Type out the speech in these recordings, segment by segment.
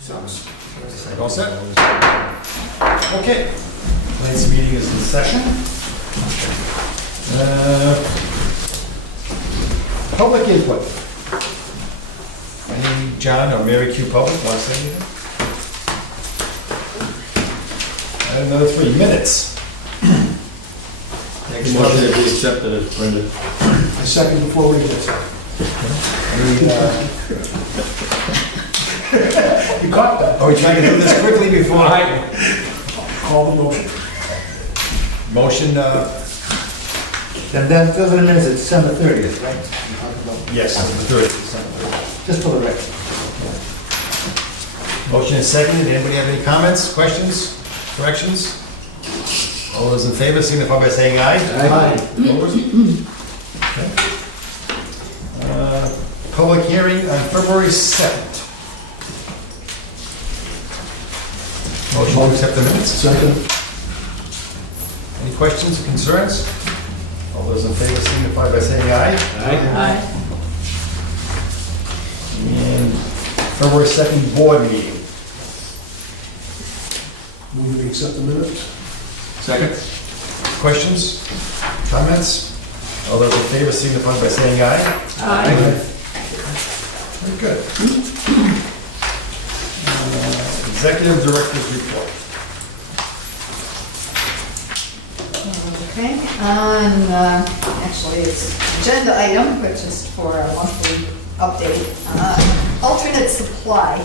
Sucks. All set? Okay. Tonight's meeting is in session. Public input. Any John or Mary Q. Public want to say anything? Item number 3, minutes. Next Motion to one. be accepted as printed. I second before we get started. You caught that. Are we trying to do this quickly before I... Call the motion. Motion, And then, those are the minutes, it's December 30th, right? You're talking about- yes, the 30th. Just for the record. Motion is seconded. Anybody have any comments, questions, corrections? All those in favor signify by saying aye. Aye. Opposed? Okay. Public hearing on February 2nd. Motion to accept the minutes. Second. Any questions or concerns? All those in favor signify by saying aye. Aye. And February 2nd board meeting. Move to accept the minutes. Second. Questions, comments? All those in favor signify by saying aye. Aye. Very good. Executive Director's Report. Okay, actually it's agenda item, but just for a monthly update. Alternate supply.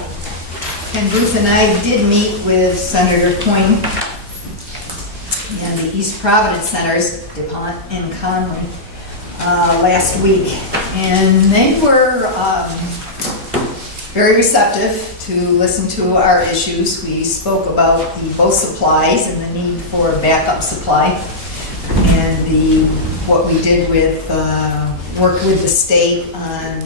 And Ruth and I did meet with Senator Coyne and the East Providence Centers, DuPont and Conley, last week. And they were very receptive to listen to our issues. We spoke about the both supplies and the need for backup supply, and what we did with work with the state on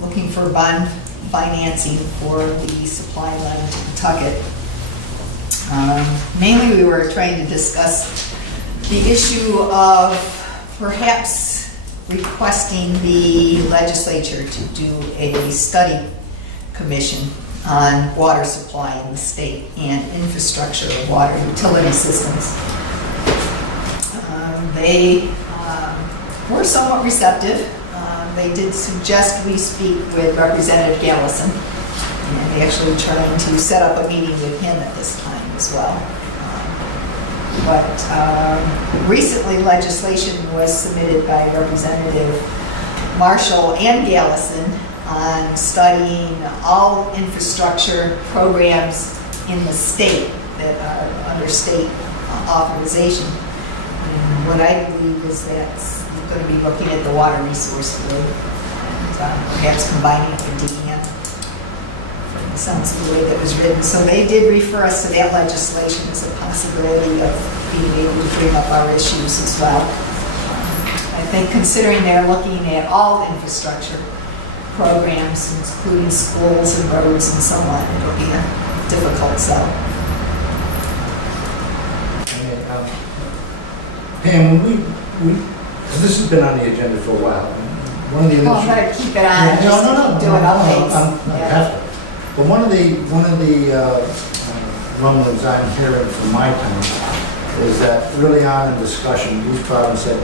looking for bond financing for the supply line to Pawtucket. Mainly, we were trying to discuss the issue of perhaps requesting the legislature to do a study commission on water supply in the state and infrastructure of water utility systems. They were somewhat receptive. They did suggest we speak with Representative Gallison, and they actually trying to set up a meeting with him at this time as well. But recently legislation was submitted by Representative Marshall and Gallison on studying all infrastructure programs in the state that are under state authorization. And what I believe is that we're going to be looking at the water resource board and perhaps combining it with DEM. It sounds the way that was written. So they did refer us to that legislation as a possibility of being able to bring up our issues as well. I think considering they're looking at all infrastructure programs, including schools and roads and so on, it'll be a difficult sell. Pam, when this has been on the agenda for a while. One of the Well, I'm going to keep it on, just keep doing updates. I'm Yeah. happy. But one of the rumblings I'm hearing from my town is that early on in discussion, East Providence said,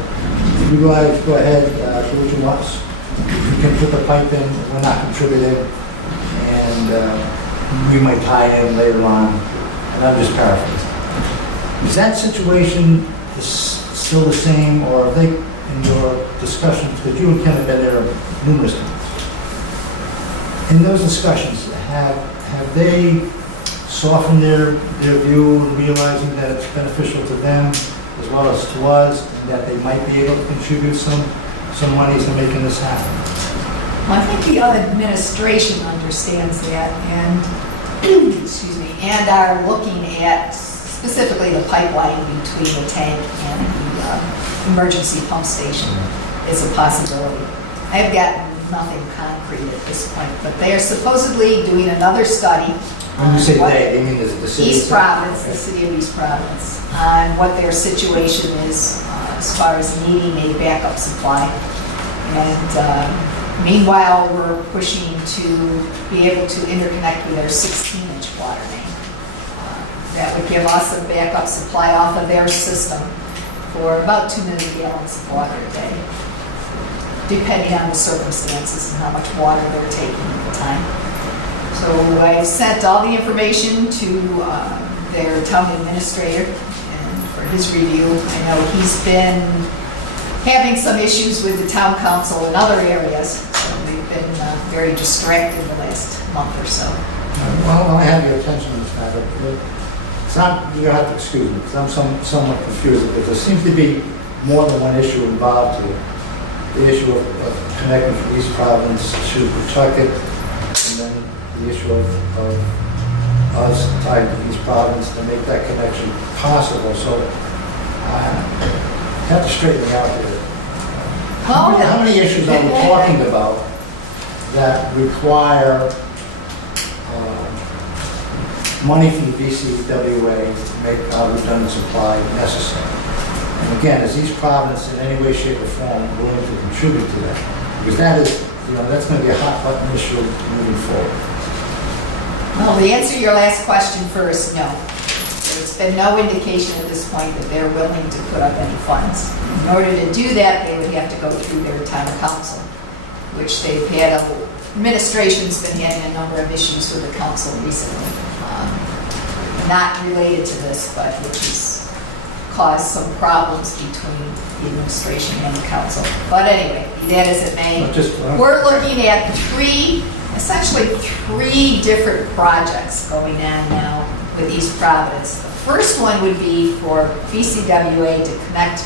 you guys go ahead, do what you want. You can put the pipe in, we're not contributing, and we might tie in later on, and I'm just paraphrasing. Is that situation still the same, or are they, in your discussions, because you and Ken have been there numerous times, in those discussions, have they softened their view and realizing that it's beneficial to them as well as to us, and that they might be able to contribute some money to making this happen? Well, I think the administration understands that and, excuse me, and are looking at specifically the pipeline between the tank and the emergency pump station is a possibility. I've gotten nothing concrete at this point, but they are supposedly doing another study. When you say on what- they mean the city? East Providence, the city of East Providence, on what their situation is as far as needing a backup supply. And Meanwhile, we're pushing to be able to interconnect with their 16-inch water main. That would give us a backup supply off of their system for about 2 million gallons of water a day, depending on the circumstances and how much water they're taking at the time. So I've sent all the information to their town administrator and for his review. I know he's been having some issues with the town council in other areas. So they've been very distracted the last month or so. Well, I have your attention on this matter. It's not, you have to excuse me, because I'm somewhat confused, because there seems to be more than one issue involved here. The issue of connecting from East Providence to Pawtucket, and then the issue of us tied to East Providence to make that connection possible. So I have to straighten me out here. How many issues are we talking about that require money from the BCWA to make our redundant supply necessary? And again, is East Providence in any way, shape, or form willing to contribute to that? Because that is, that's going to be a hot button issue moving forward. Well, to answer your last question first, no. There's been no indication at this point that they're willing to put up any funds. In order to do that, they would have to go through their town council, which they've had, administration's been having a number of issues with the council recently. Not related to this, but which has caused some problems between the administration and the council. But anyway, be that as it may, we're looking at essentially three different projects going on now with East Providence. The first one would be for BCWA to connect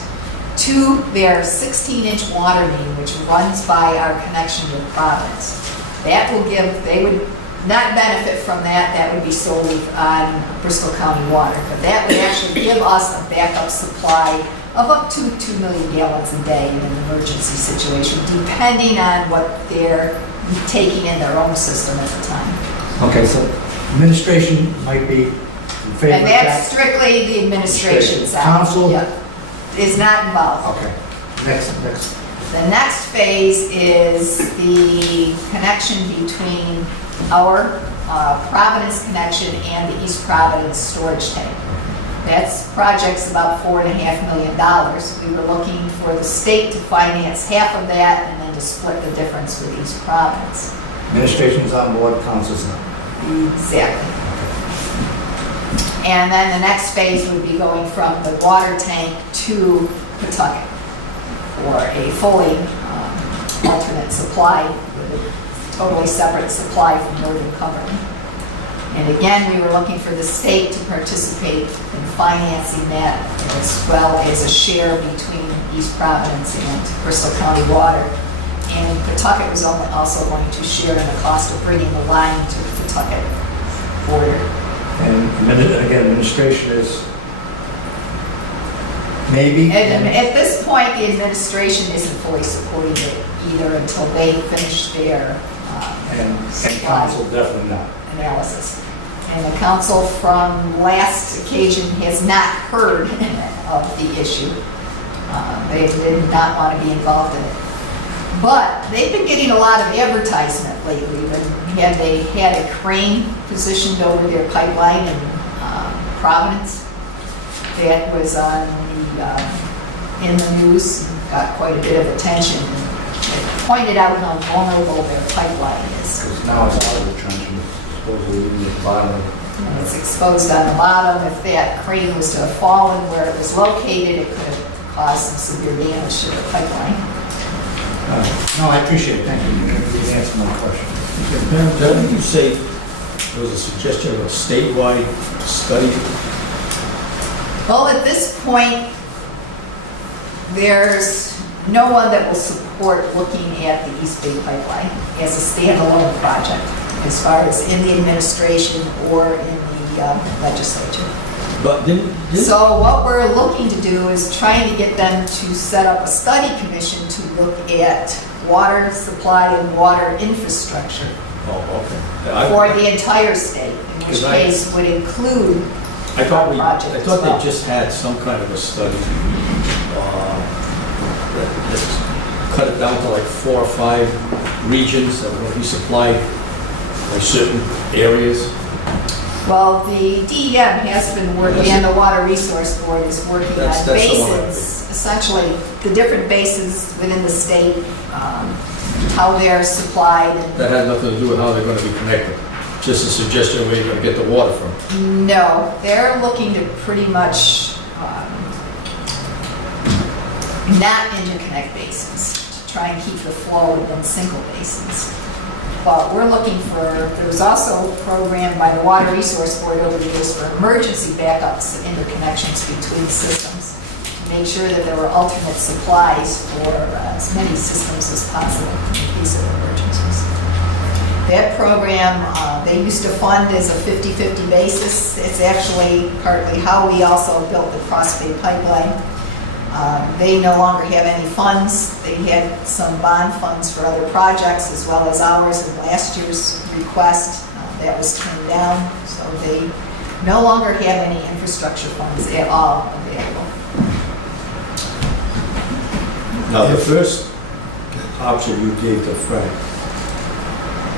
to their 16-inch water main, which runs by our connection with Providence. That will they would not benefit from that. That would be solely on Bristol County Water, but that would actually give us a backup supply of up to 2 million gallons a day in an emergency situation, depending on what they're taking in their own system at the time. Okay, so administration might be in favor And of that's that. strictly the administration side. Council? Yep. Is not involved. Okay, next. The next phase is the connection between our Providence connection and the East Providence storage tank. That's project's about $4.5 million. We were looking for the state to finance half of that and then to split the difference with East Providence. Administration's on board, council's not. Exactly. And then the next phase would be going from the water tank to Pawtucket for a fully alternate supply, with a totally separate supply from Northern Cumberland. And again, we were looking for the state to participate in financing that, as well as a share between East Providence and Bristol County Water. And Pawtucket was also going to share in the cost of bringing the line to the Pawtucket border. And again, administration is maybe. At this point, the administration isn't fully supporting it either until they finish their And supply council definitely not. analysis. And the council from last occasion has not heard of the issue. They did not want to be involved in it. But they've been getting a lot of advertisement lately. They had a crane positioned over their pipeline in Providence that was in the news, got quite a bit of attention. It pointed out how vulnerable their pipeline is. Because now it's out of the trench and supposedly even at the bottom. And it's exposed on the bottom. If that crane was to have fallen where it was located, it could have caused some severe damage to the pipeline. No, I appreciate it. Thank you. You answered my question. Didn't you say there was a suggestion of a statewide study? Well, at this point, there's no one that will support looking at the East Bay Pipeline as a standalone project, as far as in the administration or in the legislature. But didn't So what we're looking to do is trying to get them to set up a study commission to look at water supply and water infrastructure oh, for okay. the entire state, in which Because I- case would include I thought project as well. they just had some kind of a study that cut it down to like 4 or 5 regions that are going to be supplied by certain areas? Well, the DEM has been working, and the Water Resource Board is working on That's the one I basins, essentially, the different basins within the state, how they're supplied. That has nothing to do with how they're going to be connected. Just a suggestion of where you're going to get the water from. No, they're looking to pretty much not interconnect basins, to try and keep the flow within single basins. But we're looking for, there was also a program by the Water Resource Board over the years for emergency backups and interconnections between systems, to make sure that there were alternate supplies for as many systems as possible in case of emergencies. That program, they used to fund as a 50-50 basis. It's actually partly how we also built the Crossbay Pipeline. They no longer have any funds. They had some bond funds for other projects as well as ours in last year's request. That was turned down, so they no longer have any infrastructure funds at all available. Now, the first option you gave to Frank,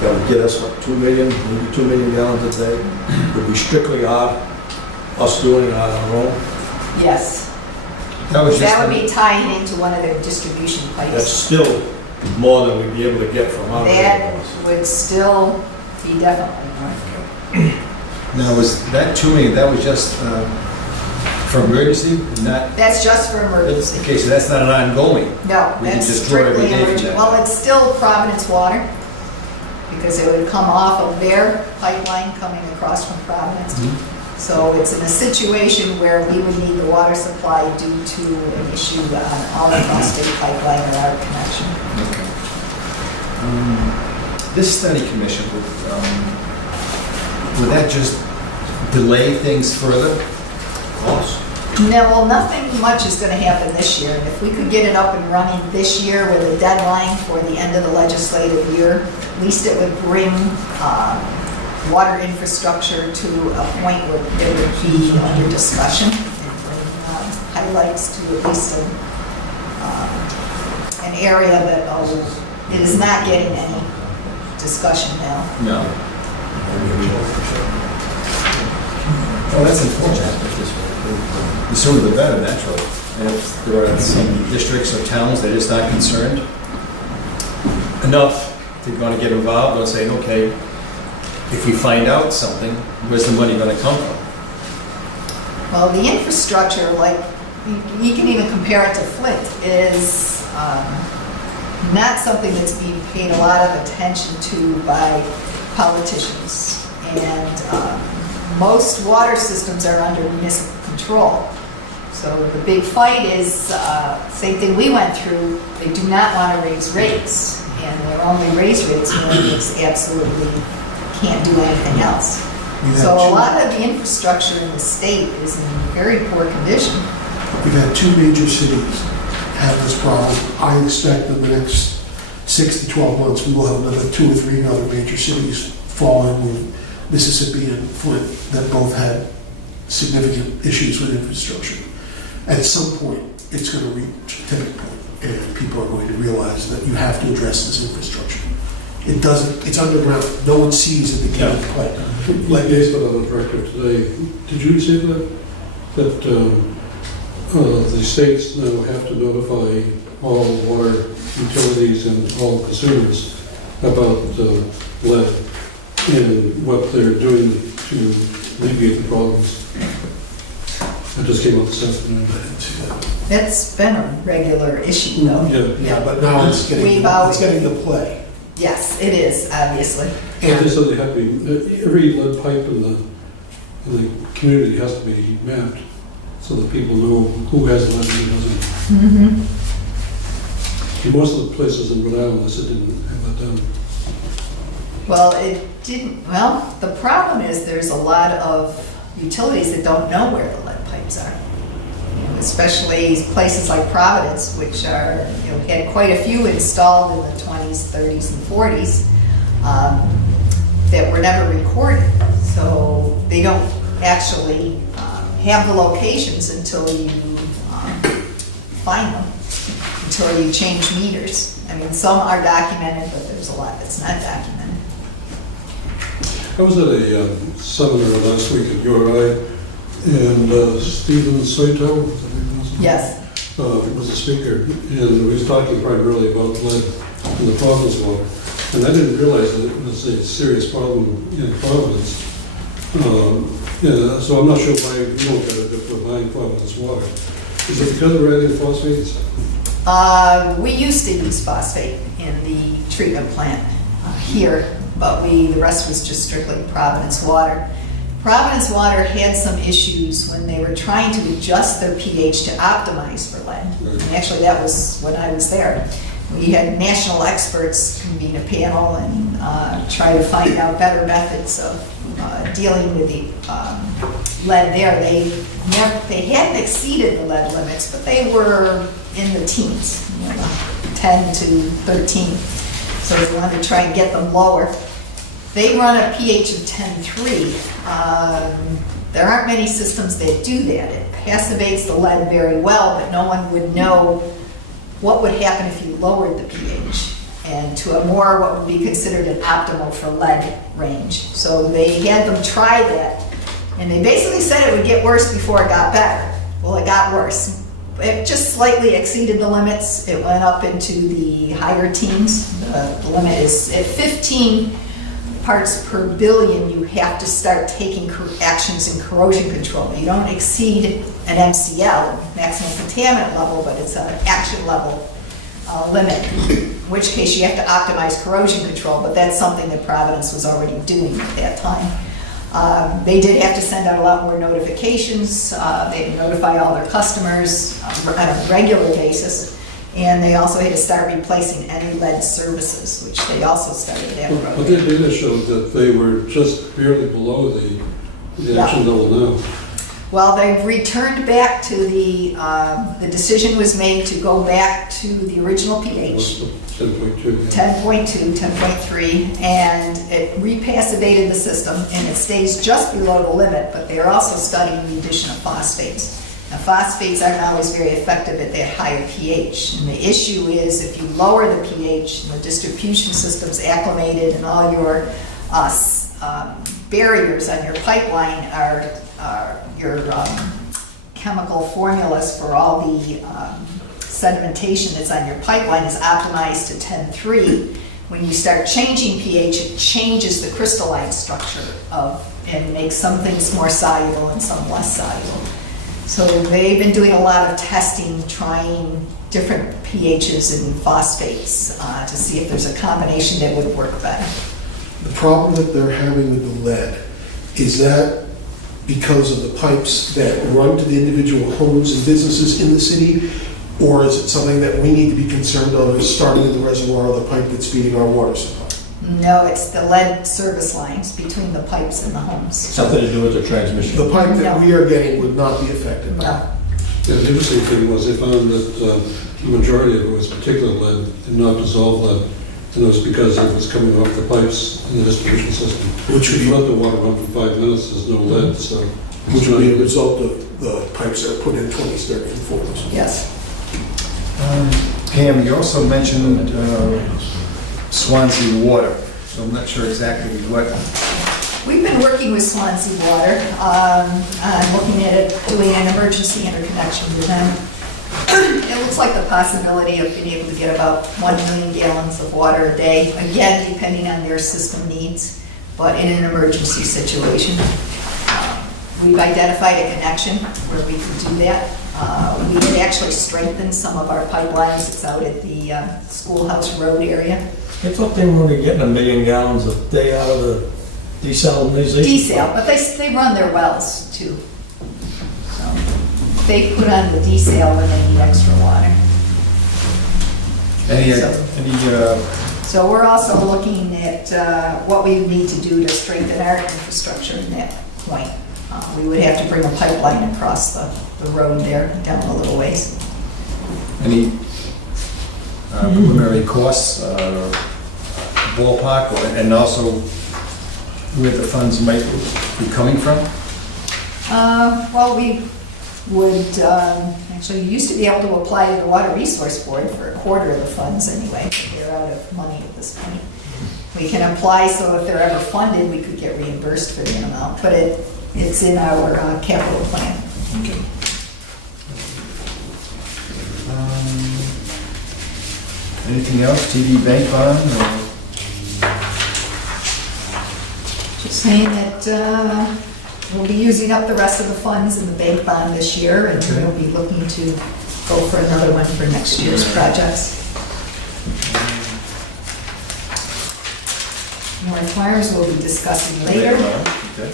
that would get us, what, 2 million, maybe 2 million gallons a day? Would be strictly us doing it on our own? Yes, That was just. that would be tying into one of their distribution That's pipes. still more than we'd be able to get from our. That would still be definitely more. Now, was that 2 million, that was just for emergency, not, That's just for emergency. okay, so that's not an ongoing? No, We can that's just draw every strictly day from emergency. that. Well, it's still Providence water, because it would come off of their pipeline coming across from Providence. Mm-hmm. So it's in a situation where we would need the water supply due to an issue on all across state pipeline or our connection. This study commission, would that just delay things further? Cost. No, well, nothing much is going to happen this year. If we could get it up and running this year with a deadline for the end of the legislative year, at least it would bring water infrastructure to a point where it would be under discussion and bring highlights to at least an area that it is not getting any discussion now. No. Oh, that's unfortunate. The sooner the better, naturally. And if there are some districts or towns that is not concerned enough to want to get involved, they'll say, okay, if we find out something, where's the money going to come from? Well, the infrastructure, like, you can even compare it to Flint, is not something that's being paid a lot of attention to by politicians. And most water systems are under municipal control. So the big fight is, same thing we went through, they do not want to raise rates. And they'll only raise rates when it's absolutely can't do anything else. So a lot of the infrastructure in the state is in very poor condition. We've had two major cities have this problem. I expect in the next 6 to 12 months, we will have another 2 or 3 other major cities fall in with Mississippi and Flint that both had significant issues with infrastructure. At some point, it's going to reach a tipping point, and people are going to realize that you have to address this infrastructure. It doesn't, it's underground. No one sees that they can't play. Like they said on the record today, did you say that the states now have to notify all water utilities and all consumers about lead and what they're doing to alleviate the problems? That just came out this afternoon. That's been a regular issue though. Yeah, but now it's getting to play. Yes, it is, obviously. And they said they have to be, every lead pipe in the community has to be mapped so that people know who has lead and who doesn't. Mm-hmm. And most of the places in Rhode Island, they said didn't have that done. Well, it didn't, well, the problem is there's a lot of utilities that don't know where the lead pipes are. You know, especially places like Providence, which are, you know, had quite a few installed in the 20s, 30s, and 40s that were never recorded. So they don't actually have the locations until you find them. until you change meters. I mean, some are documented, but there's a lot that's not documented. I was at a seminar last week at URI, and Stephen Saito, Yes. was the speaker, and he was talking primarily about lead in the Providence water. And I didn't realize that it was a serious problem in Providence. Yeah, so I'm not sure why we don't get it if we're buying Providence water. Is it because we're adding phosphates? We used to use phosphate in the treatment plant here, but the rest was just strictly Providence water. Providence water had some issues when they were trying to adjust their pH to optimize for lead. And actually, that was when I was there. We had national experts convene a panel and try to find out better methods of dealing with the lead there. They hadn't exceeded the lead limits, but they were in the teens, 10 to 13. So they wanted to try and get them lower. They run a pH of 10.3. There aren't many systems that do that. It passivates the lead very well, but no one would know what would happen if you lowered the pH and to a more what would be considered an optimal for lead range. So they had them try that, and they basically said it would get worse before it got better. Well, it got worse. It just slightly exceeded the limits. It went up into the higher teens. The limit is at 15 parts per billion, you have to start taking actions in corrosion control. You don't exceed an MCL, maximum contaminant level, but it's an action level limit, in which case you have to optimize corrosion control, but that's something that Providence was already doing at that time. They did have to send out a lot more notifications. They had to notify all their customers on a regular basis. And they also had to start replacing any lead services, which they also started that program. But their data showed that they were just barely below the action level now. Well, they've returned back to the decision was made to go back to the original pH. 10.2. 10.2, 10.3, and it repassivated the system, and it stays just below the limit, but they're also studying the addition of phosphates. Now, phosphates aren't always very effective at that higher pH, and the issue is if you lower the pH and the distribution system's acclimated and all your barriers on your pipeline are your chemical formulas for all the sedimentation that's on your pipeline is optimized to 10.3. When you start changing pH, it changes the crystalline structure and makes some things more soluble and some less soluble. So they've been doing a lot of testing, trying different pHs and phosphates to see if there's a combination that would work better. The problem that they're having with the lead, is that because of the pipes that run to the individual homes and businesses in the city? Or is it something that we need to be concerned of is starting in the reservoir or the pipe that's feeding our water supply? No, it's the lead service lines between the pipes and the homes. Something to do with the transmission. The pipe that we are getting would not be affected by No. that. Yeah, the interesting thing was they found that the majority of it was particulate lead and not dissolved lead. And it was because it was coming off the pipes in the distribution system. Which would If you be, let the water run for 5 minutes, there's no lead, so. which would be a result of the pipes that are put in 20s, 30s, and 40s. Yes. Pam, you also mentioned Swansea Water, so I'm not sure exactly what. We've been working with Swansea Water on looking at it, doing an emergency interconnection with them. It looks like the possibility of being able to get about 1 million gallons of water a day, again, depending on their system needs, but in an emergency situation. We've identified a connection where we can do that. We had actually strengthened some of our pipelines. It's out at the Schoolhouse Road area. I thought they were only getting 1 million gallons a day out of the desalinization. Desal, but they run their wells too. So they put on the desal when they need extra water. So we're also looking at what we need to do to strengthen our infrastructure in that point. We would have to bring a pipeline across the road there, down a little ways. Any preliminary costs, ballpark, and also where the funds might be coming from? Well, we would, actually, you used to be able to apply to the Water Resource Board for a quarter of the funds anyway, but they're out of money at this point. We can apply, so if they're ever funded, we could get reimbursed for the amount, but it's in our capital plan. Anything else, TD Bank bond, or? Just saying that we'll be using up the rest of the funds in the bank bond this year, and we'll be looking to go for another one for next year's projects. More fires we'll be discussing later. Okay.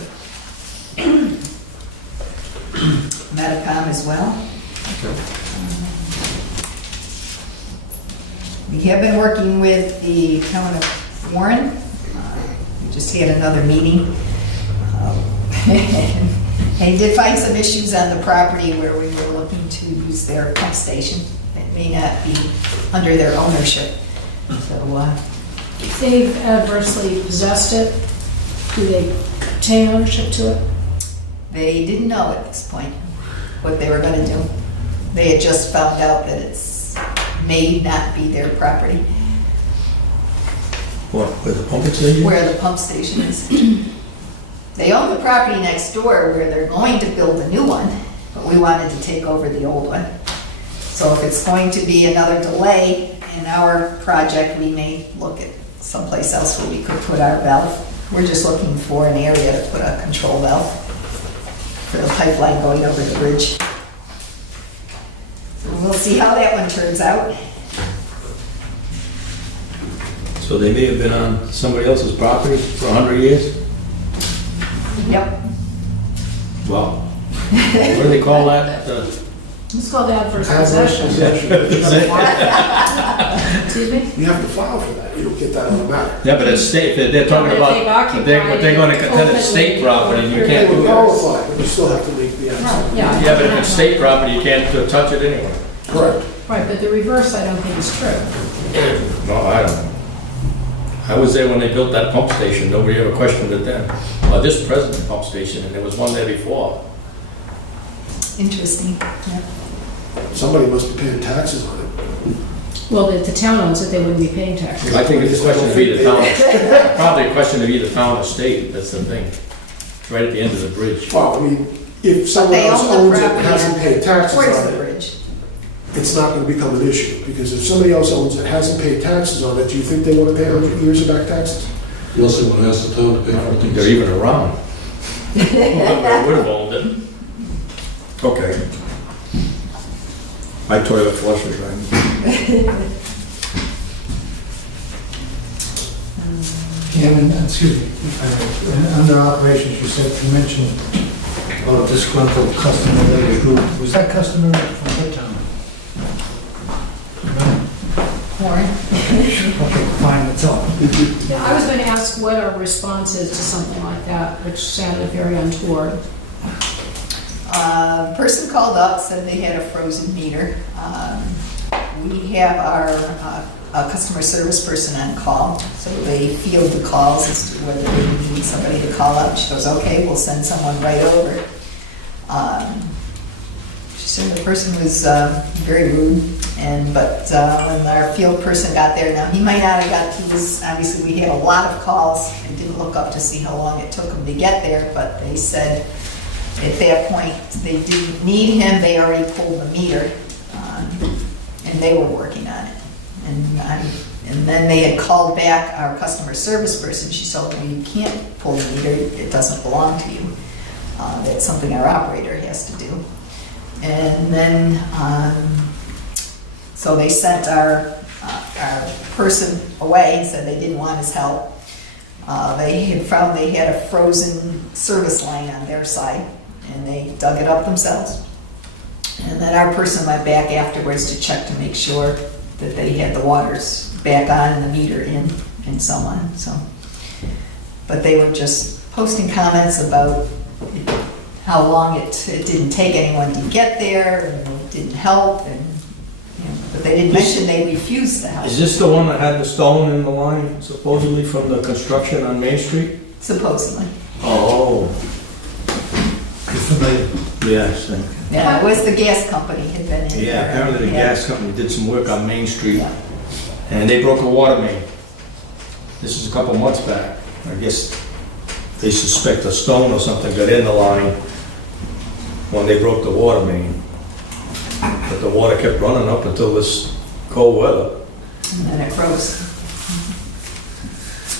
Metacom as well. Okay. We have been working with the town of Warren. We just had another meeting. They did find some issues on the property where we were looking to use their pump station. It may not be under their ownership. So, If they've adversely possessed it, do they obtain ownership to it? they didn't know at this point what they were gonna do. They had just found out that it's may not be their property, What, where the pumping station? where the pump station is. They own the property next door where they're going to build a new one, but we wanted to take over the old one. So if it's going to be another delay in our project, we may look at someplace else where we could put our valve. We're just looking for an area to put a control valve for the pipeline going over the bridge. So we'll see how that one turns out. So they may have been on somebody else's property for 100 years? Yep. Wow. What do they call that? It's called adverse Adverse possession. possession. Excuse me? You have to file for that, you don't get that automatic. Yeah, but it's state, they're talking Yeah, but if about, they've occupied but they're gonna contend it's state it property, and you openly can't They do would that. qualify, but you still have to make the No, accident. yeah. Yeah, but if it's state property, you can't touch it anyway. Correct. Right, but the reverse I don't think is true. No, I don't know. I was there when they built that pump station, nobody ever questioned it then. This present pump station, and there was one there before. Interesting. Yeah. Somebody must be paying taxes on it. Well, if the town owns it, they wouldn't be paying taxes. I think it's a question of either town, probably a question of either town or state, that's the thing. It's right at the end of the bridge. Well, I mean, if someone They else own the owns it and property hasn't paid taxes towards on the it, bridge. it's not gonna become an issue, because if somebody else owns it, hasn't paid taxes on it, do you think they wanna pay 100 years of back taxes? Unless they want to ask the town to pay I for don't think things. they're even around. They would have owned it. Okay. My toilet flushes, right? Excuse me, under operations, you mentioned about disgruntled customer later. Who was that customer from what town? Warren. Okay, fine, that's all. Yeah, I was going to ask what our response is to something like that, which sounded very untoward. Person called up, said they had a frozen meter. We have our customer service person on call, so they field the calls as to whether they need somebody to call up. She goes, okay, we'll send someone right over. She said the person was very rude, but when our field person got there, now he might not have obviously we had a lot of calls. I didn't look up to see how long it took them to get there, but they said at that point, they didn't need him, they already pulled the meter, and they were working on it. And then they had called back our customer service person, she told me, you can't pull the meter, it doesn't belong to you. That's something our operator has to do. And then, so they sent our person away and said they didn't want his help. They had found they had a frozen service line on their side, and they dug it up themselves. And then our person went back afterwards to check to make sure that they had the waters back on and the meter in and so on, so. But they were just posting comments about how long it didn't take anyone to get there, and it didn't help, and, you know, but they didn't mention they refused the help, Is this the one that had the stone in the line supposedly from the construction on Main Street? supposedly. Oh. You familiar? Yes. Yeah, it was the gas company had been in there. Yeah, apparently the Yeah. gas company did some work on Main Street, Yeah. and they broke a water main. This is a couple months back. I guess they suspect a stone or something got in the line when they broke the water main. But the water kept running up until this cold weather. And then it froze.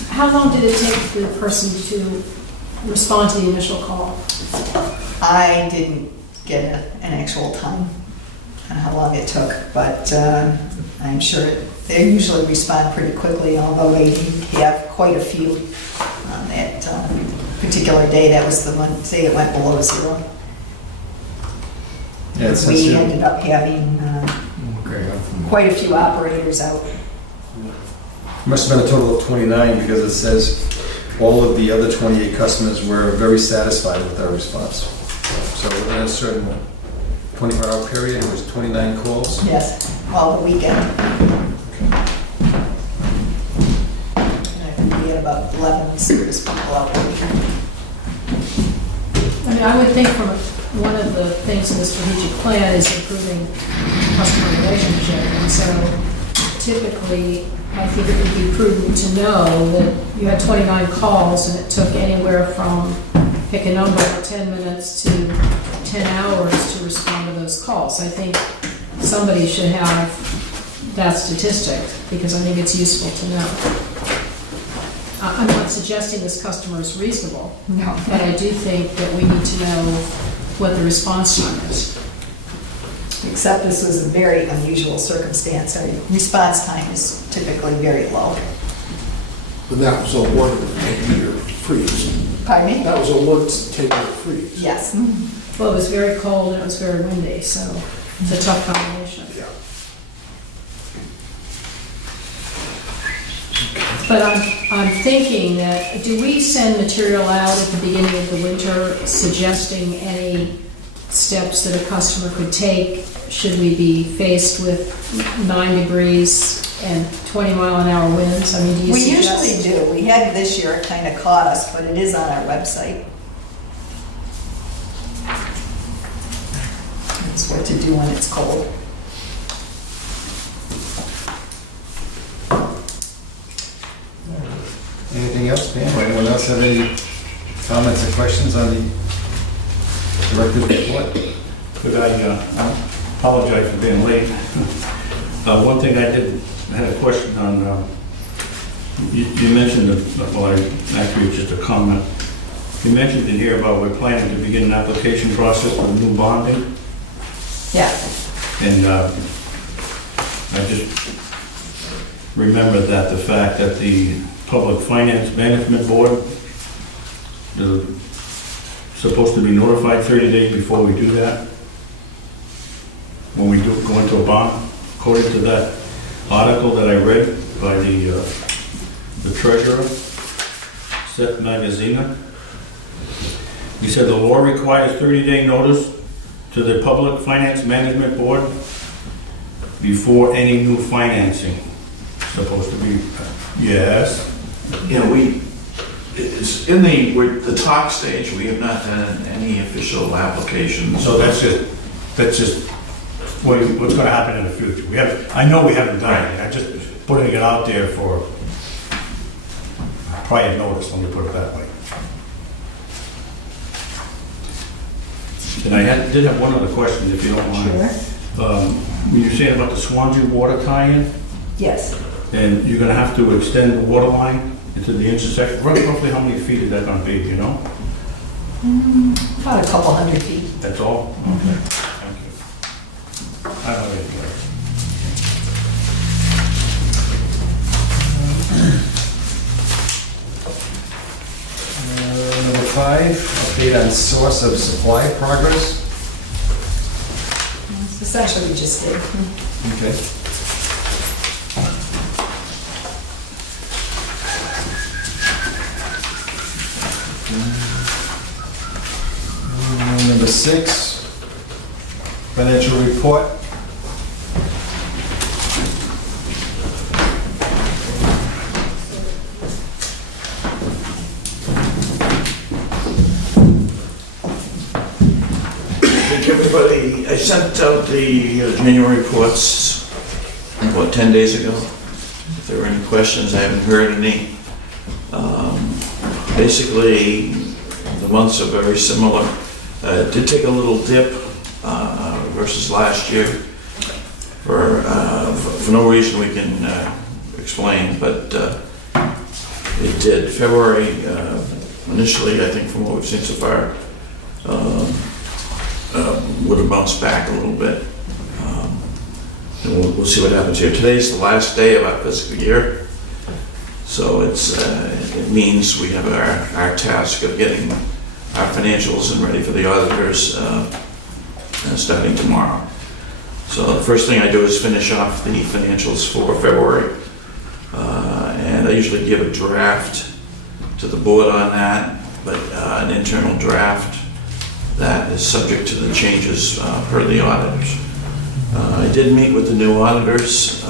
How long did it take the person to respond to the initial call? I didn't get an actual time on how long it took, but I'm sure they usually respond pretty quickly, although they have quite a few on that particular day. That was the one day it went below zero. Yeah, it says We here- ended up having Okay, quite a few operators out. Must have been a total of 29 because it says all of the other 28 customers were very satisfied with our response. So within a certain 24-hour period, it was 29 calls. Yes, all the weekend. And I think we had about 11 service people out the weekend. I mean, I would think from one of the things in the strategic plan is improving customer relationship. And so typically, I think it would be prudent to know that you had 29 calls and it took anywhere from, pick a number, 10 minutes to 10 hours to respond to those calls. I think somebody should have that statistic because I think it's useful to know. I'm not suggesting this customer is reasonable, No. but I do think that we need to know what the response time is. Except this was a very unusual circumstance. Our response time is typically very low. And that was a 1 10-year freeze. Pardon me? That was a 1 10-year freeze. Yes. Well, it was very cold and it was very windy, so it's a tough combination. Yeah. But I'm thinking that, do we send material out at the beginning of the winter suggesting any steps that a customer could take should we be faced with 9 degrees and 20-mile-an-hour winds? I mean, do you We suggest? usually do. We had this year, it kind of caught us, but it is on our website. It's what to do when it's cold. Anything else, Pam? Or anyone else have any comments or questions on the director's report? Could I apologize for being late? One thing I had a question on, you mentioned, well, actually it's just a comment. You mentioned in here about we're planning to begin an application process for new bonding, Yeah. and I just remembered that the fact that the Public Finance Management Board is supposed to be notified 30 days before we do that, when we do go into a bond, according to that article that I read by the treasurer, Seth Magaziner. He said the law requires 30-day notice to the Public Finance Management Board before any new financing. Supposed to be, yes. Yeah, it's in the talk stage, we have not done any official applications. So that's just what's gonna happen in the future. I know we haven't done it, I'm just putting it out there for prior notice, let me put it that way. And I did have one other question, if you don't mind. Sure. When you're saying about the Swansea water tie-in, Yes. and you're gonna have to extend the water line into the intersection, roughly how many feet is that gonna be, do you know? About a couple hundred feet. That's all? Okay, thank you. I don't have anything else. Number 5, update on source of supply progress. It's essentially we just did. Okay. Number 6, financial report. I sent out the January reports, I think, what, 10 days ago? If there were any questions, I haven't heard any. Basically, the months are very similar. It did take a little dip versus last year for no reason we can explain, but it did. February, initially, I think from what we've seen so far, would have bounced back a little bit. And we'll see what happens here. Today's the last day of our fiscal year, so it means we have our task of getting our financials and ready for the auditors starting tomorrow. So the first thing I do is finish off the financials for February, and I usually give a draft to the board on that, but an internal draft that is subject to the changes per the auditors. I did meet with the new auditors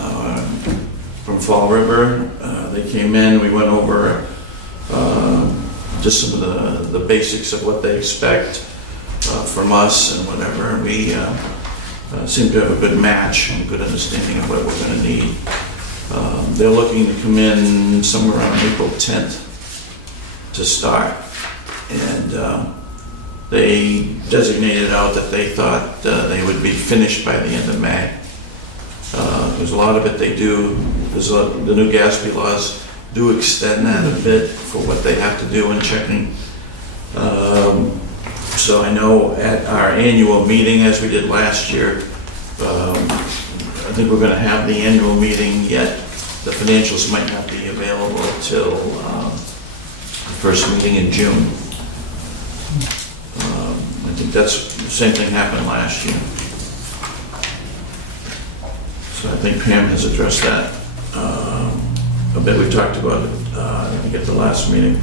from Fall River. They came in, we went over just some of the basics of what they expect from us and whatever. We seem to have a good match and good understanding of what we're going to need. They're looking to come in somewhere around April 10th to start, and they designated out that they thought they would be finished by the end of May. There's a lot of it they do. The new Gatsby laws do extend that a bit for what they have to do in checking. So I know at our annual meeting, as we did last year, I think we're going to have the annual meeting, yet the financials might not be available till the first meeting in June. I think that's the same thing happened last year. So I think Pam has addressed that a bit. We talked about it, I think at the last meeting.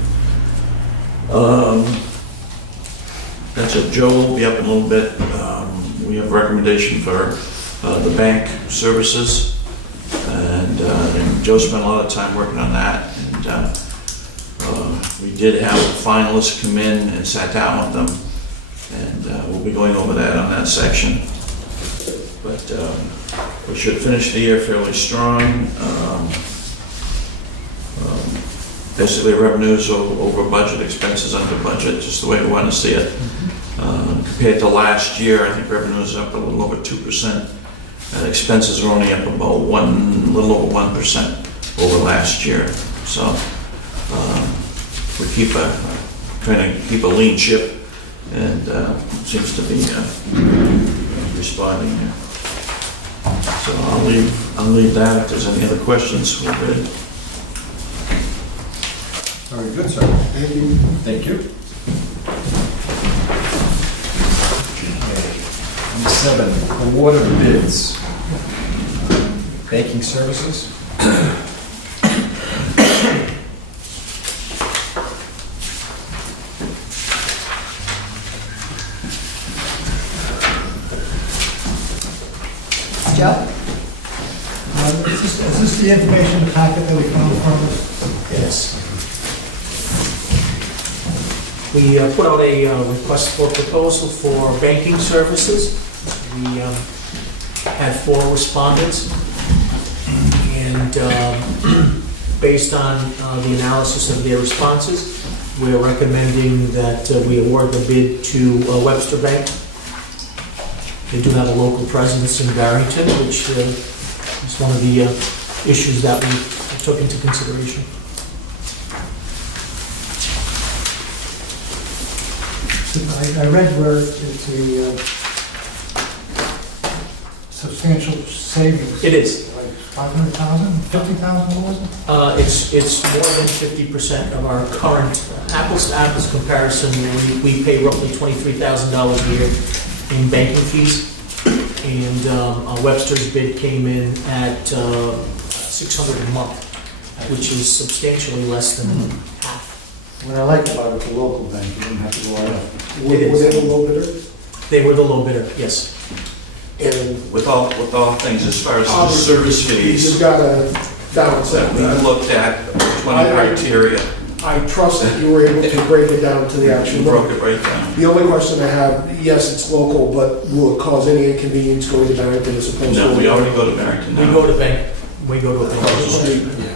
That's it. Joe will be up in a little bit. We have a recommendation for the bank services, and Joe spent a lot of time working on that. And we did have a finalist come in and sat down with them, and we'll be going over that on that section. But we should finish the year fairly strong. Basically, revenues over budget, expenses under budget, just the way we want to see it. Compared to last year, I think revenue is up a little over 2%. And expenses are only up about a little over 1% over last year. So we trying to keep a lean ship, and seems to be responding here. So I'll leave that. If there's any other questions, we're good. Very good, sir. Thank you. Thank you. Number 7, award of bids. Banking services. Joe? Is this the information packet that we found from us? Yes. We put out a request for proposal for banking services. We had 4 respondents, and based on the analysis of their responses, we're recommending that we award the bid to Webster Bank. They do have a local presence in Barrington, which is one of the issues that we took into consideration. I read where it's a substantial savings. It is. Like 500,000, 50,000, what was it? It's more than 50% of our current apples-to-apples comparison. We pay roughly $23,000 a year in banking fees, and Webster's bid came in at $600 a month, which is substantially less than half. What I liked about it, the local bank, you didn't have to go out. Were they the low bidder? They were the low bidder, yes. And With all things, as far as the service you fees, just gotta balance that. we looked at 20 criteria. I trust that you were able to break it down to the actual You number. broke it right down. The only question I have, yes, it's local, but will it cause any inconvenience going to Barrington as opposed to? No, we already go to Barrington We now. go to bank, we go to a Across the bank. street.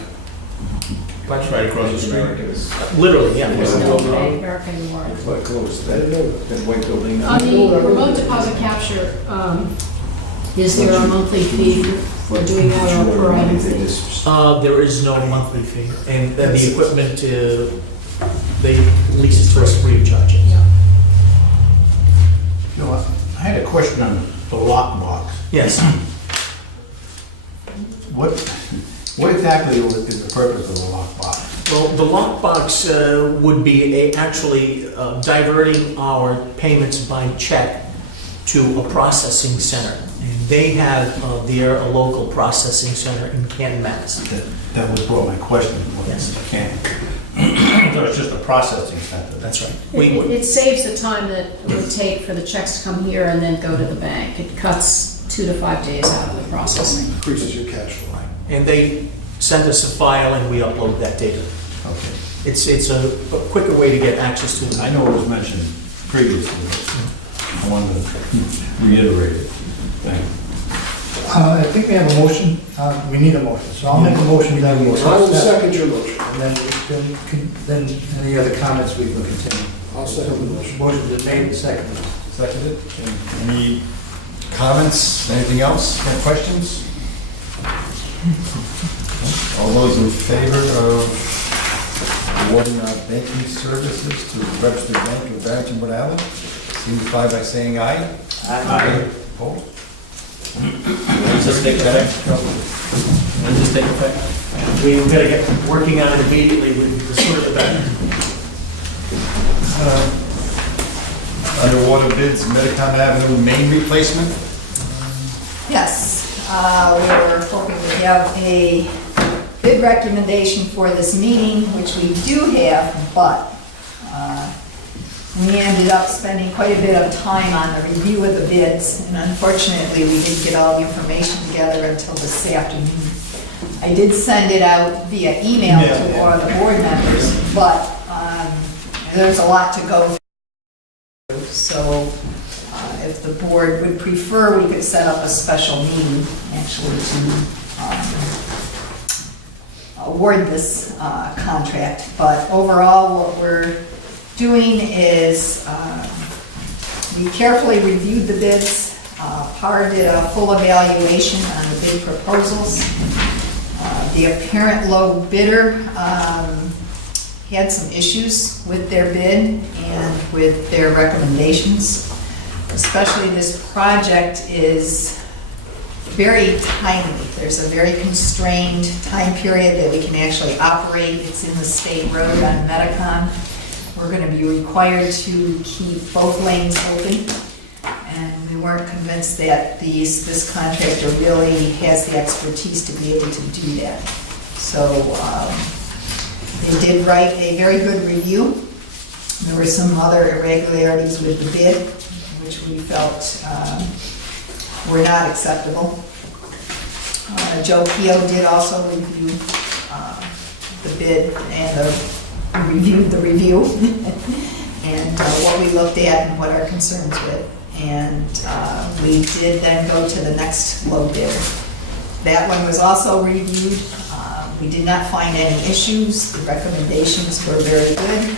That's right across the street. Literally, yeah. There's no bank there anymore. Quite close, that white building. On the remote deposit capture, is there a monthly fee for doing that or per item fee? There is no monthly fee, and then the equipment, they lease it to us free of charge. No, I had a question on the lockbox. Yes. What exactly is the purpose of the lockbox? Well, the lockbox would be actually diverting our payments by check to a processing center. And they have their local processing center in Canton, Mass. That was what my question was. Yes. Can't. So it's just a processing center. That's right. It saves the time that it would take for the checks to come here and then go to the bank. It cuts 2 to 5 days out of the processing. Increases your cash flow. And they send us a file and we upload that data. Okay. It's a quicker way to get access to it. I know it was mentioned previously, but I wanted to reiterate it. Thank you. I think we have a motion, we need a motion, so I'll make a motion that we I will accept that. second your motion. And then any other comments we can continue. I'll second the motion. Motion's been made and seconded. Seconded. Any comments, anything else, any questions? All those in favor of awarding our banking services to the Registered Bank of Barrington, Rhode Island, signify by saying aye. Aye. Opposed? When's this take effect? When's this take effect? We've got to get working on it immediately, the sooner the better. Underwater bids, Medicom Avenue main replacement. Yes, we were hoping to have a bid recommendation for this meeting, which we do have, but we ended up spending quite a bit of time on the review of the bids, and unfortunately, we didn't get all the information together until this afternoon. I did send it out via email to all the board members, but there's a lot to go through. So if the board would prefer, we could set up a special meeting, actually, to award this contract. But overall, what we're doing is we carefully reviewed the bids. PAR did a full evaluation on the bid proposals. The apparent low bidder had some issues with their bid and with their recommendations. Especially this project is very timely. There's a very constrained time period that we can actually operate. It's in the state road on Medicom. We're going to be required to keep both lanes open, and we weren't convinced that this contractor really has the expertise to be able to do that. So they did write a very good review. There were some other irregularities with the bid, which we felt were not acceptable. Joe Pio did also review the bid and reviewed the review and what we looked at and what our concerns with. And we did then go to the next low bidder. That one was also reviewed. We did not find any issues. The recommendations were very good.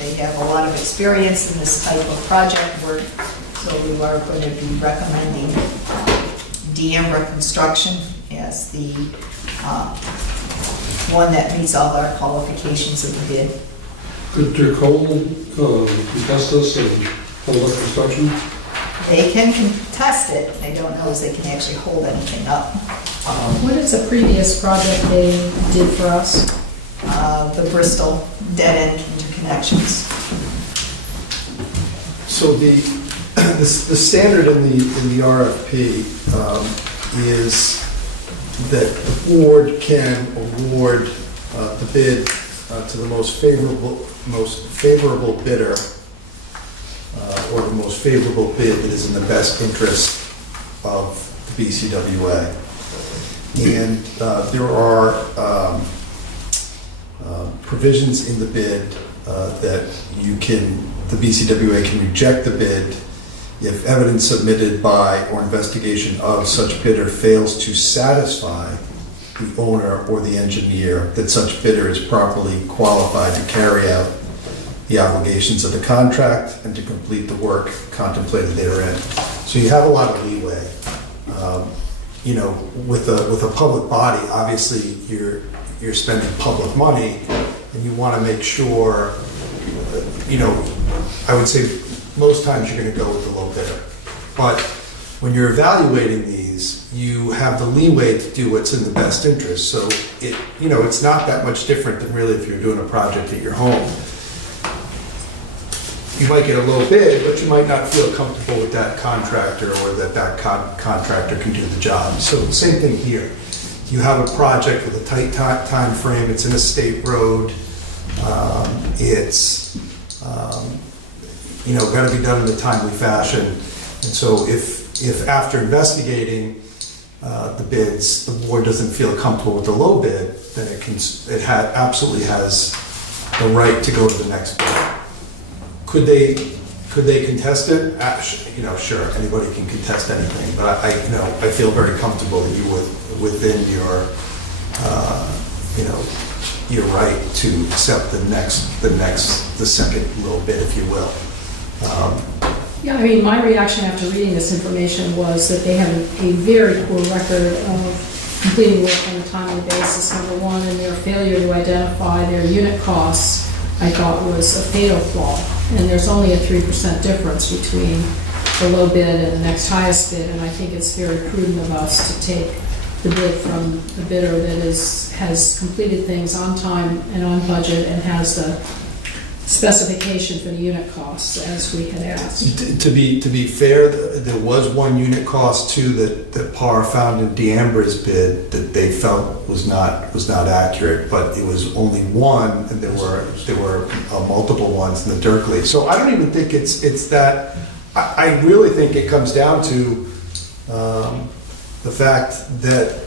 They have a lot of experience in this type of project work, so we are going to be recommending D'Ambra Construction as the one that meets all our qualifications of the bid. Could Cole contest this and hold up construction? They can contest it, they don't know if they can actually hold anything up. What is a previous project they did for us? The Bristol dead-end interconnections. So the standard in the RFP is that the board can award the bid to the most favorable bidder, or the most favorable bid that is in the best interest of the BCWA. And there are provisions in the bid that the BCWA can reject the bid if evidence submitted by or investigation of such bidder fails to satisfy the owner or the engineer that such bidder is properly qualified to carry out the obligations of the contract and to complete the work contemplated therein. So you have a lot of leeway. You know, with a public body, obviously you're spending public money, and you want to make sure, you know, I would say most times you're going to go with the low bidder. But when you're evaluating these, you have the leeway to do what's in the best interest. So it's not that much different than really if you're doing a project at your home. You might get a low bid, but you might not feel comfortable with that contractor or that contractor can do the job. So the same thing here. You have a project with a tight time frame. It's in a state road. It's got to be done in a timely fashion. And so if after investigating the bids, the board doesn't feel comfortable with the low bid, then it absolutely has the right to go to the next bid. Could they contest it? Sure, anybody can contest anything, but I feel very comfortable that you within your right to accept the second little bit, if you will. Yeah, I mean, my reaction after reading this information was that they have a very poor record of completing work on a timely basis, number one, and their failure to identify their unit costs, I thought, was a fatal flaw. And there's only a 3% difference between the low bid and the next highest bid, and I think it's very prudent of us to take the bid from the bidder that has completed things on time and on budget and has the specification for the unit costs as we had asked. To be fair, there was one unit cost too that PAR found in D'Ambra's bid that they felt was not accurate, but it was only one, and there were multiple ones in the Dirkley. So I don't even think it's that. I really think it comes down to the fact that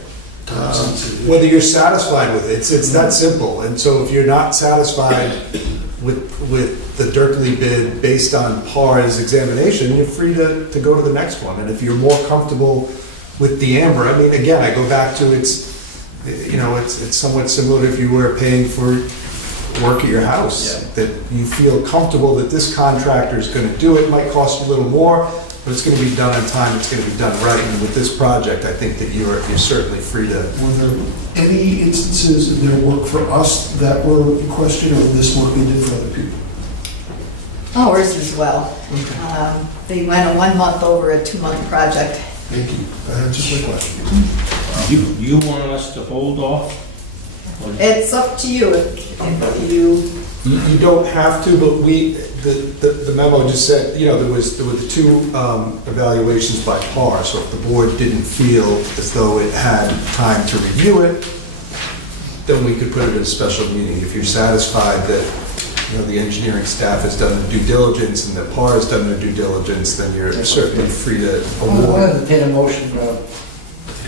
whether you're satisfied with it. It's that simple. And so if you're not satisfied with the Dirkley bid based on PAR's examination, you're free to go to the next one. And if you're more comfortable with D'Ambra, I mean, again, I go back to it's somewhat similar to if you were paying for work at your house, that you feel comfortable that this contractor is going to do it. It might cost you a little more, but it's going to be done on time, it's going to be done right. And with this project, I think that you're certainly free to. Were there any instances in their work for us that were in question, or this work they did for other people? Ours as well. They went a 1 month over a 2-month project. Thank you. That's just my question. You want us to hold off? It's up to you if you. You don't have to, but the memo just said, there were the two evaluations by PAR, so if the board didn't feel as though it had time to review it, then we could put it in a special meeting. If you're satisfied that, the engineering staff has done their due diligence and that PAR has done their due diligence, then you're certainly free to I'll award. entertain a motion.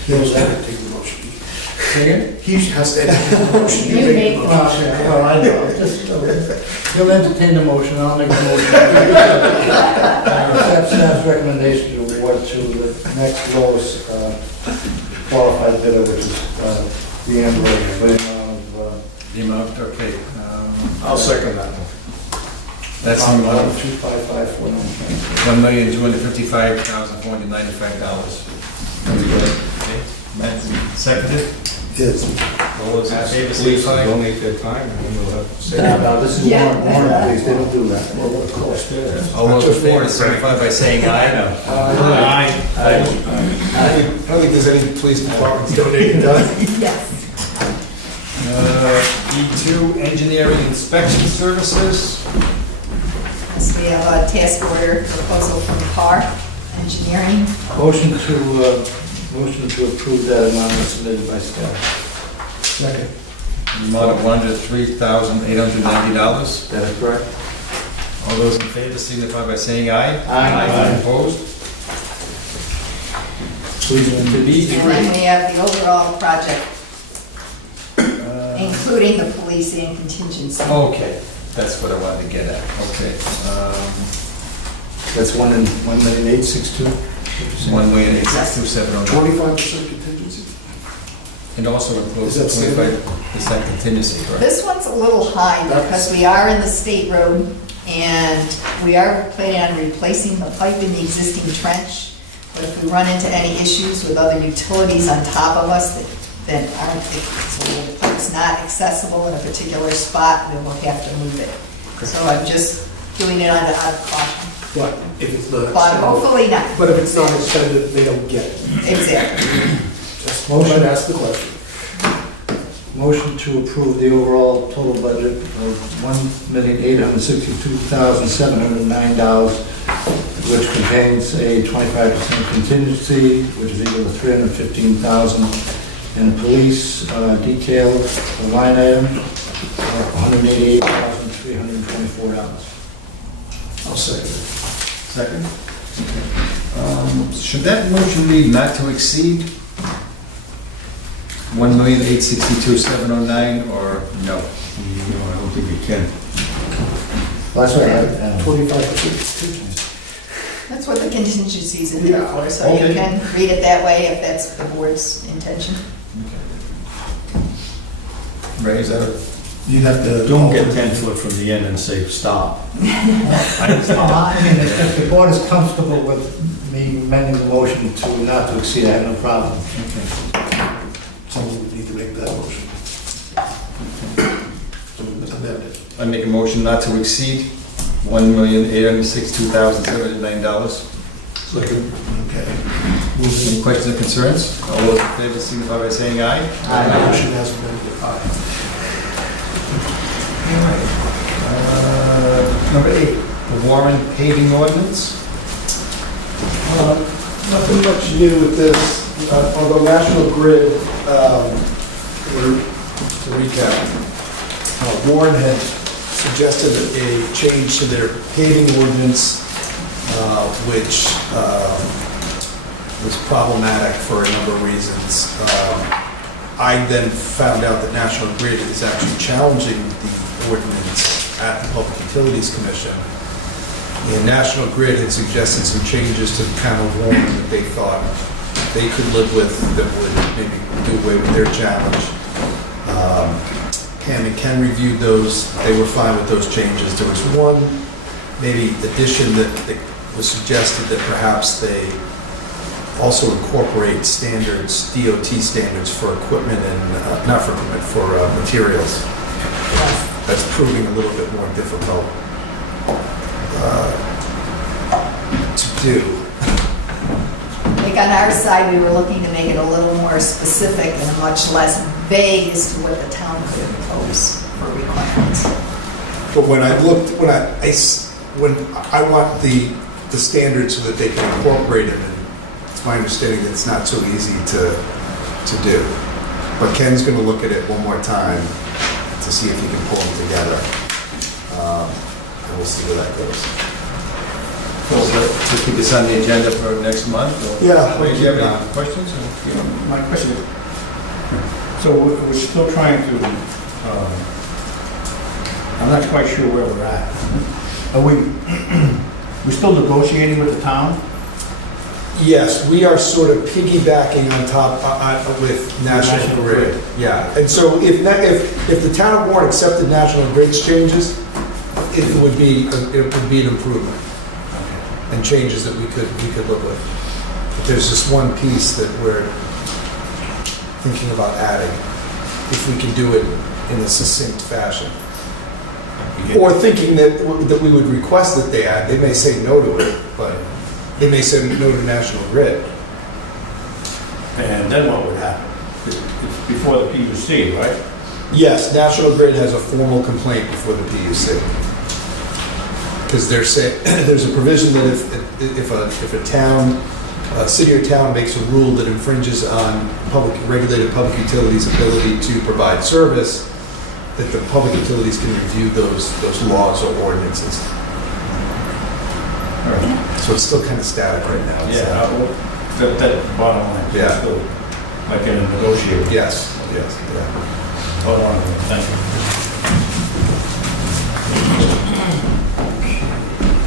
He has to take the motion. He has to take the motion. You make the motion. Oh, I know. He'll entertain the motion, I'll make the motion. Accept staff's recommendation to award to the next lowest qualified bidder, which is the Ambulance. The amount, okay. I'll second that one. That's the amount of 255,495. $1,255,495. Seconded? Yes. All those in favor, please donate their time, and we'll have to say. No, this is Yeah. warrant, please, they don't do that. All those in favor signify by saying aye. Aye. I don't think there's any police departments donating that. Yes. E2, engineering inspection services. So we have a task order proposal from PAR Engineering. Motion to approve that amount as submitted by staff. Second. The amount of $103,890. That is correct? All those in favor signify by saying aye. Aye. Opposed? Please, To And then B3. we have the overall project. including the police and contingency. Okay, that's what I wanted to get at, okay. That's 1,862? 1,862,709. 25% contingency? And also includes Is that 25% contingency, correct? This one's a little high because we are in the state road and we are planning on replacing the pipe in the existing trench. But if we run into any issues with other utilities on top of us that aren't, so the pipe's not accessible in a particular spot, then we'll have to move it. So I'm just doing it out of caution. But if it's not. But hopefully not. But if it's not extended, they don't get it. Exactly. Just motion, ask the question. Motion to approve the overall total budget of $1,862,709, which contains a 25% contingency, which is equal to $315,000, and a police detail line item of $188,324. I'll second it. Second? Should that motion read not to exceed 1,862,709 or no? No, I don't think you can. Well, that's what I, 25% contingency. That's what the contingency's in there for, so you Okay. can read it that way if that's the board's intention. Ray, is that a? You'd have to. Don't get 10 foot from the end and say, stop. I mean, if the board is comfortable with me amending the motion to not to exceed, I have no problem. Someone would need to make that motion. So amend it. I make a motion not to exceed $1,862,709. Second. Okay. Any questions or concerns? All those in favor signify by saying aye. Motion has amended. Number 8, the Warren paving ordinance. Nothing much new with this, although National Grid, to recap, Warren had suggested a change to their paving ordinance, which was problematic for a number of reasons. I then found out that National Grid is actually challenging the ordinance at the Public Utilities Commission. And National Grid had suggested some changes to the town of Warren that they thought they could live with, that would maybe do away with their challenge. Pam and Ken reviewed those, they were fine with those changes. There was one maybe addition that was suggested, that perhaps they also incorporate standards, DOT standards for equipment and, not for equipment, for materials. That's proving a little bit more difficult to do. Like on our side, we were looking to make it a little more specific and much less vague as to what the town could impose for requirements. But when I looked, when I want the standards so that they can incorporate them, and it's my understanding that it's not so easy to do. But Ken's gonna look at it one more time to see if he can pull them together. And we'll see where that goes. So to keep this on the agenda for next month? Or- Yeah. Ray, do you have any questions? or- My question is, so we're still trying to, I'm not quite sure where we're at. Are we're still negotiating with the town? Yes, we are sort of piggybacking on top with National Grid. Yeah, and so if the town of Warren accepted National Grid's changes, it would be an improvement and changes that we could live with. But there's just one piece that we're thinking about adding, if we can do it in a succinct fashion. Or thinking that we would request that they add. They may say no to it, but they may say no to National Grid. And then what would happen? It's before the PUC, right? Yes, National Grid has a formal complaint before the PUC. Because there's a provision that if a town, a city or town makes a rule that infringes on regulated public utilities' ability to provide service, that the public utilities can review those laws or ordinances. So it's still kind of static right now. That bottom line. Yeah. Still, I can negotiate. Yes, yeah. Oh, wonderful, thank you.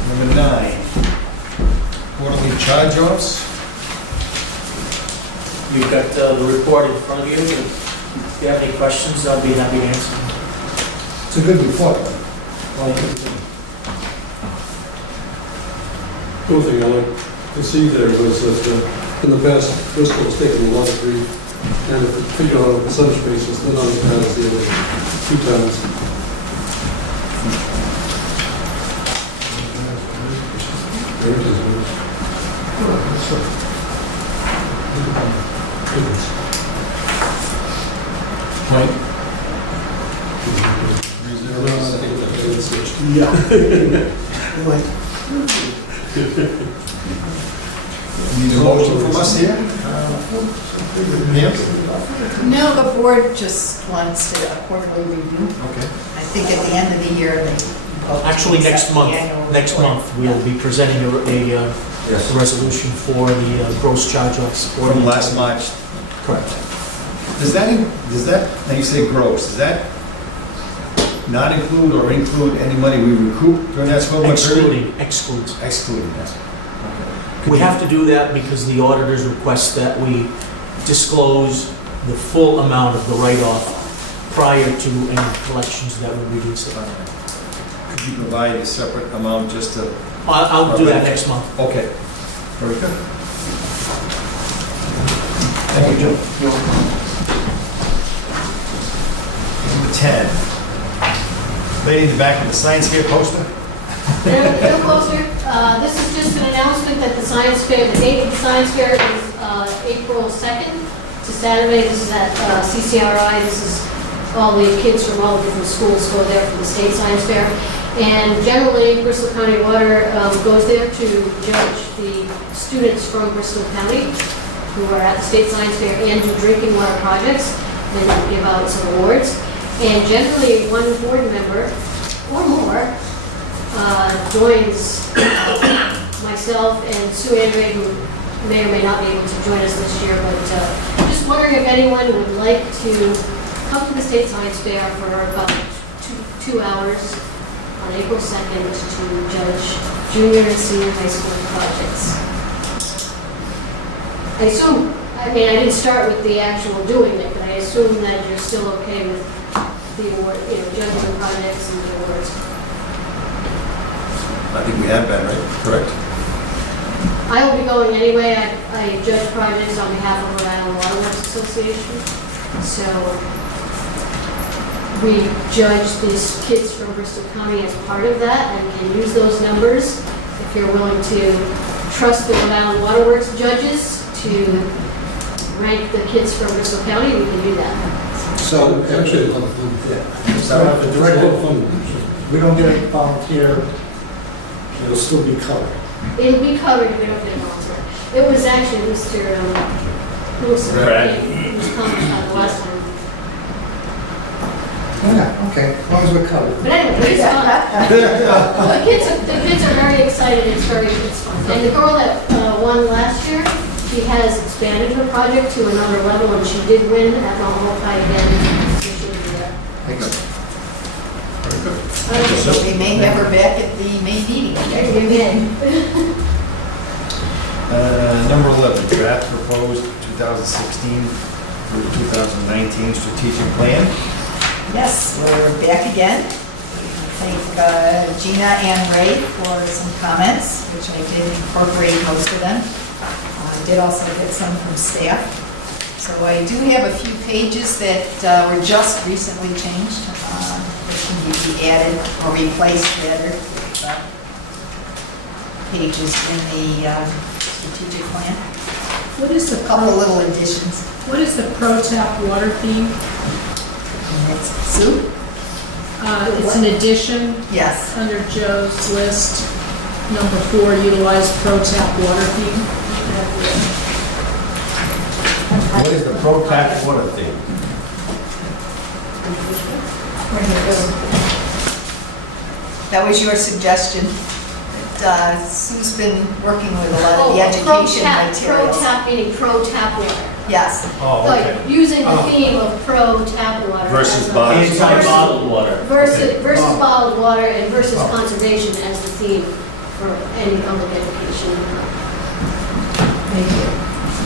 Number 9, quarterly charge-offs. You've got the report in front of you. If you have any questions, I'll be happy to answer. It's a good report. The only thing I like to see there was that in the past, Bristol has taken a lot of grief, and if you figure out on a percentage basis, they're not as bad as the other 2 towns. There it is. Point. Yeah. Like, Need a motion from us here? Yes? No, the board just wants to a quarterly review. Okay. I think at the end of the year, they. Actually, next accept the month, annual next report. month, we'll be presenting a resolution for the gross charge-offs. From last March. Correct. Does that, now you say gross, does that not include or include any money we recoup during that 12-month period? Excludes. Excluding, yes. We have to do that because the auditors request that we disclose the full amount of the write-off prior to any collections that would reduce it. Could you provide a separate amount just to? I'll do that next month. Okay. Very good. Thank you, Jim. Number 10. Lady in the back of the science fair poster? Little closer. This is just an announcement that the science fair, the date of the science fair is April 2nd. It's a Saturday. This is at CCRI. This is all the kids from all the different schools go there for the state science fair. And generally, Bristol County Water goes there to judge the students from Bristol County who are at the state science fair and do drinking water projects and give out some awards. And generally, one board member or more joins myself and Sue Andre, who may or may not be able to join us this year, but just wondering if anyone would like to come to the State Science Fair for about 2 hours on April 2nd to judge junior and senior high school projects. I didn't start with the actual doing it, but I assume that you're still okay with the award, judging the projects and the awards. I think we have been, right? Correct? I will be going anyway. I judge projects on behalf of Rhode Island Water Works Association. So we judge these kids from Bristol County as part of that and can use those numbers. If you're willing to trust the Rhode Island Water Works judges to rank the kids from Bristol County, we can do that. So, actually, a lot of fun. So if the It's a lot of director, fun. we don't get a volunteer, it'll still be covered. It'll be covered if we don't get a volunteer. It was actually Mr. Wilson. Brad. He was commenting on the last time. Yeah, okay, as long as we're covered. But anyway, it's fun. Well, the kids are very excited. It's fun. And the girl that won last year, she has expanded her project to another level, and she did win at Mount Holyoke again. So she'll be there. Thank you. So we may have her back at the May meeting. Again. Number 11, draft proposed 2016 through 2019 strategic plan. Yes, we're back again. Thank Gina and Ray for some comments, which I did incorporate most of them. I did also get some from staff. So I do have a few pages that were just recently changed, that can be added or replaced rather with pages in the strategic plan. What is A couple of little additions. What is the pro tap water theme? And it's Sue? It's an addition Yes. under Joe's list. Number 4, utilize pro tap water theme. What is the pro tap water thing? That was your suggestion. Sue's been working with a lot of the education Pro materials. tap meaning pro tap water. Yes. Oh, Like, using the theme of pro tap water. Versus as a- bottled. Anti-bottled water. Versus bottled water and versus conservation as the theme for any public education. Thank you.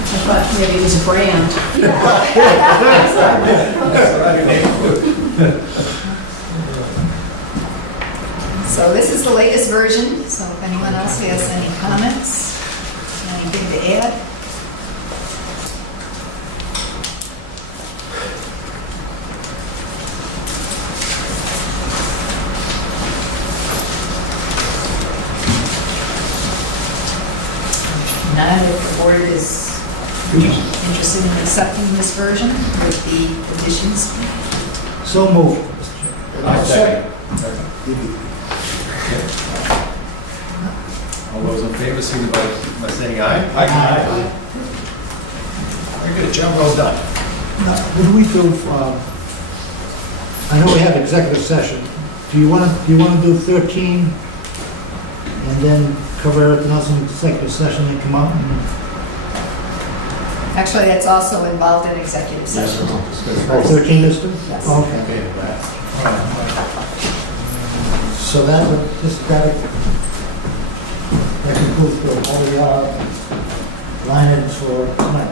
I thought maybe it was a brand. So this is the latest version, so if anyone else has any comments, anything to add? None, if the board is interested in accepting this version with the additions. So moved. I second. All those in favor, signify by saying aye. Aye. Very good, job well done. Now, what do we do, I know we have executive session. Do you want to do 13 and then cover everything else in executive session and come out? Actually, that's also involved in executive session. Oh, 13 is too? Yes. Okay. So that would, that concludes all the line items for tonight,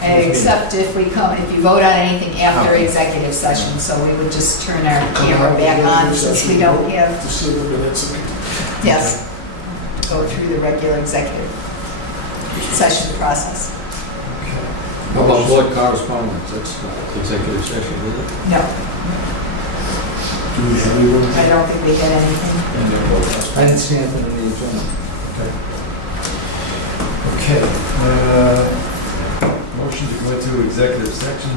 right? Except if you vote on anything after executive session, so we would just turn our camera back on since we don't have, To see the minutes. yes, go through the regular executive session process. How about board correspondence? That's not executive session, is it? No, Do we have anyone? I don't think we did anything. I didn't see anything in the agenda. Okay, motion to go into executive session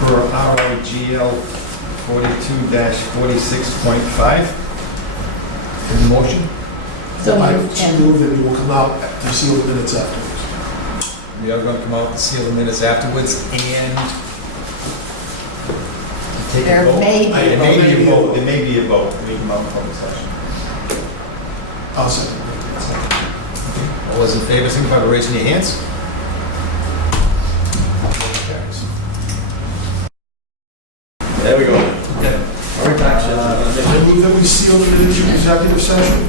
per RIGL 42-46.5. Any motion? So I moved. move that we will come out to seal the minutes afterwards. We are going to come out and seal the minutes afterwards and take a There vote. may be. There may be a vote. There may be a vote. We come out in public session. I'll second. All those in favor, signify by raising your hands. There we go. All right, I move that we seal the minutes from executive session.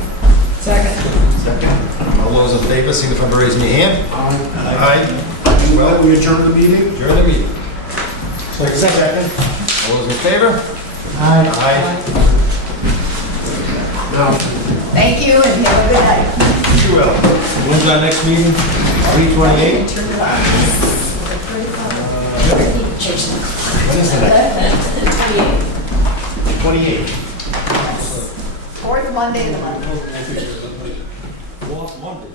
Second. all those in favor, signify by raising your hand. Aye. Well, we adjourn the meeting. Adjourn the meeting. Second. All those in favor? Aye. Aye. Now, Thank you and have a good night. You will. When's our next meeting? 3:28? Turn it on. When is the next? 28. Fourth Monday of the month. Fourth Monday.